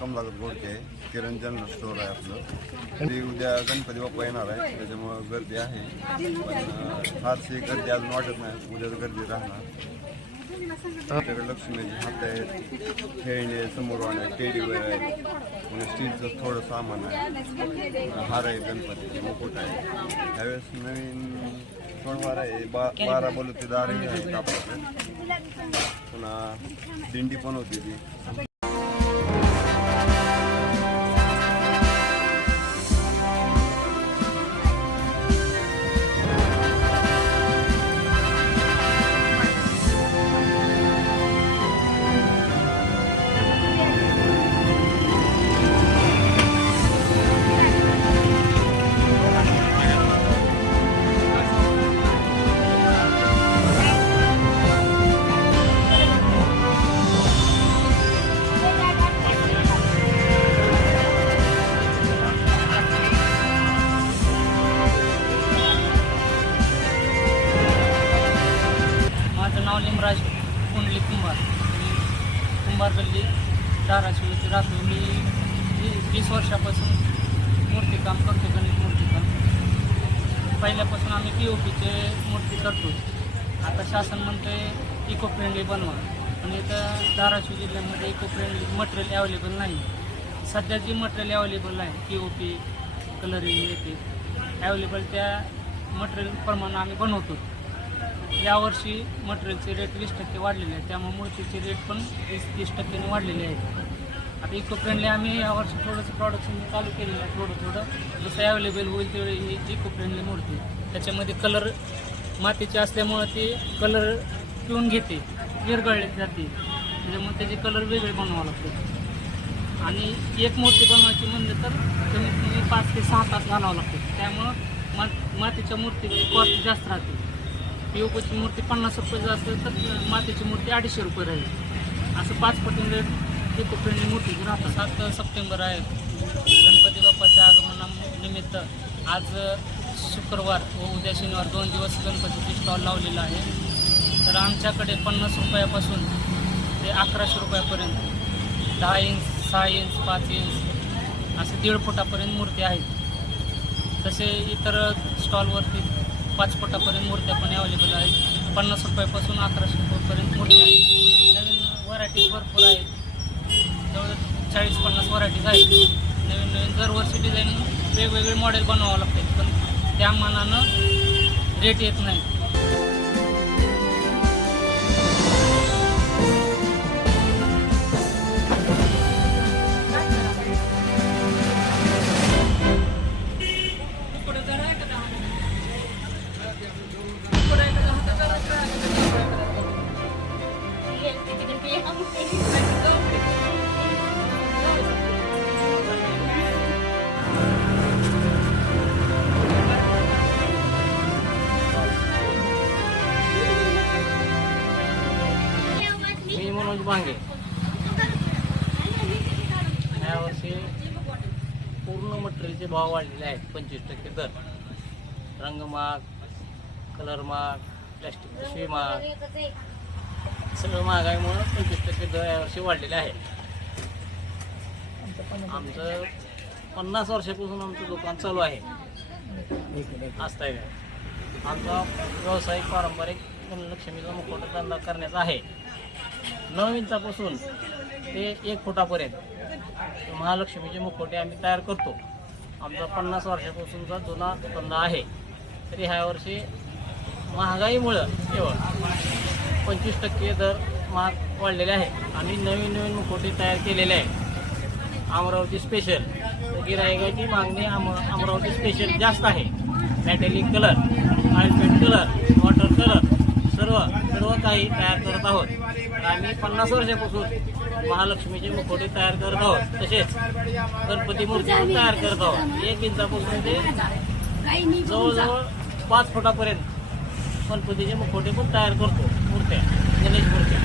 कमलागत Godke Godke Kiran general store आहे आपलं. ते उद्या गणपती बाप्पा येणार आहे त्याच्यामुळं गर्दी आहे. पण फारशी गर्दी अजून वाटत नाही उद्या गर्दी राहणार. आपल्याकडे लक्ष्मीचे हात आहेत खेळणे समोर आहे टेडी आहे म्हणजे स्टीलचं थोडं सामान आहे. हार आहे गणपतीचे मुकुट आहे. त्यावेळेस नवीन सोमवार आहे बा बारा बलुतेदारही आहे आपल्याकडे. पुन्हा दिंडी पण होती ती. माझं कुंडली कुंभार मी कुंभार गल्ली धाराशिव येथे राहतो. मी वी- वीस वर्षापासून मूर्तीकाम करतो गणित मूर्तीकाम. पहिल्यापासून आम्ही पी ओ पीचे मूर्ती करतो. आता शासन म्हणते इको फ्रेंडली बनवा. पण इथं धाराशिव जिल्ह्यामध्ये इको फ्रेंडली मटेरियल अवेलेबल नाही. सध्या जी मटेरियल अवेलेबल आहे पी ओ पी कलरिंग येते अवेलेबल त्या मटेरियलप्रमाणे आम्ही बनवतो. यावर्षी मटेरियलचे रेट वीस टक्के वाढलेले आहेत. त्यामुळे मूर्तीचे रेट पण वीस तीस टक्क्याने वाढलेले आहेत. आता इको फ्रेंडली आम्ही यावर्षी थोडंसं प्रोडक्शन चालू केलेलं आहे थोडं थोडं. जसं अवेलेबल होईल तेवढी ही इको फ्रेंडली मूर्ती. त्याच्यामध्ये कलर मातीचे असल्यामुळं ते कलर पिऊन घेते विरघळले जाते. त्याच्यामुळे त्याचे कलर वेगळे बनवावं लागते. आणि एक मूर्ती बनवायची म्हणलं तर कमीत कमी पाच ते सहा तास घालावं लागते. त्यामुळं मा मातीच्या मूर्तीची कॉस्ट जास्त राहते. पिओपीची मूर्ती पन्नास रुपये जर असेल तर मातीची मूर्ती अडीचशे रुपये राहील. असं पाच पटीने रेट मूर्ती राहतात सात सप्टेंबर आहे. गणपती बाप्पाच्या आगमनानिमित्त आज शुक्रवार व उद्या शनिवार दोन दिवस गणपतीची स्टॉल लावलेला आहे. तर आमच्याकडे पन्नास रुपयापासून ते अकराशे रुपयापर्यंत दहा इंच सहा इंच पाच इंच असे दीड फुटापर्यंत मूर्ती आहेत. तसे इतर स्टॉलवरती पाच फुटापर्यंत मूर्त्या पण अवेलेबल आहेत. पन्नास रुपयापासून अकराशे रुपयापर्यंत मूर्ती आहेत. नवीन व्हरायटीज भरपूर आहेत. जवळ चाळीस पन्नास व्हरायटीज आहेत. नवीन नवीन दरवर्षी डिझाईन वेगवेगळे मॉडेल बनवावं लागतात पण त्या मानानं रेट येत नाही. बांगे यावर्षी पूर्ण मटेरियलचे भाव वाढलेले आहेत पंचवीस टक्के दर. रंगमाग कलर माग प्लॅस्टिक पिशवी माग. सगळं महागाईमुळं पंचवीस टक्के दर यावर्षी वाढलेले आहे आमचं पन्नास वर्षापासून आमचं दुकान चालू आहे. असताय. आमचा व्यावसायिक पारंपरिक लक्ष्मीचा मुखवटा धंदा करण्याचा आहे. नऊ इंचापासून ते एक फुटापर्यंत महालक्ष्मीचे मुखवटे आम्ही तयार करतो. आमचा पन्नास वर्षापासूनचा जुना धंदा आहे. तरी ह्या वर्षी महागाईमुळं केवळ पंचवीस टक्के दर महाग वाढलेले आहे. आणि नवीन नवीन मुखवटे तयार केलेले आहे अमरावती स्पेशल गिरायकाची मागणी आम अमरावती स्पेशल जास्त आहे. मॅटेलिक कलर आयपेंट कलर वॉटर कलर सर्व सर्व काही तयार करत आहोत. आम्ही पन्नास वर्षापासून महालक्ष्मीचे मुखवटे तयार करत आहोत. तसेच गणपती मूर्ती पण तयार करत आहोत. एक इंचापासून ते जवळजवळ पाच फुटापर्यंत गणपतीचे मुखवटे पण तयार करतो. मूर्त्या गणेश मूर्त्या.